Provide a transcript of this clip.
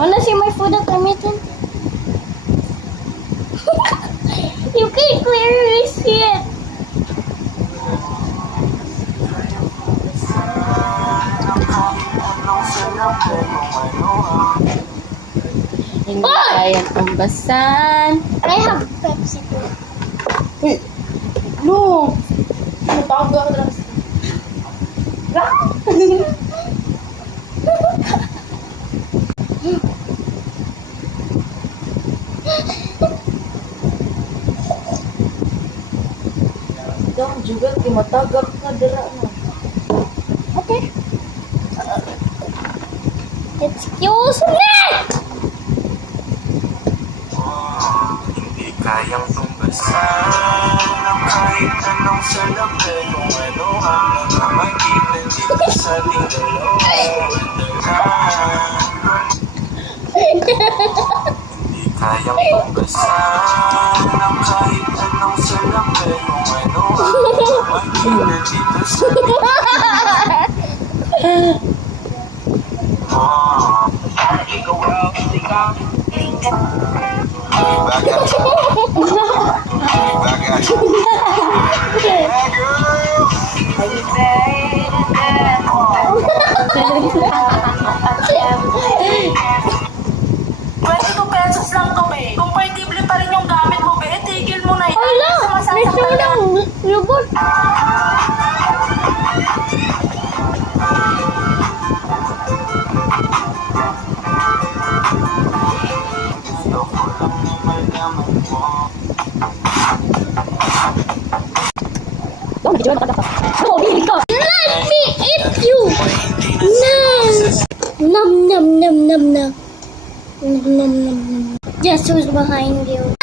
Wanna see my food at Hamilton? You can clearly see it. Hindi kaya tumbasan. I have Pepsi too. Uy! No! Natago ako lang. Dong juga kay matagak na dira na. Okay. Excuse me! Hindi kayang tumbasan ng kahit anong salapi kung ano ang nakamagitan dito sa ating dalawa. Hindi kayang tumbasan ng kahit anong salapi kung ano ang nakamagitan dito sa ating pesos lang to, be. Compartible pa rin yung gamit mo, be. Tigil mo na yan. Hala! May Sumasaktan ka. sulang robot. Dong, nakikita matagak ka. No, hindi ka! Let me eat you! Nom! Nom nom nom nom nom. Nom nom nom nom. Guess who's behind you?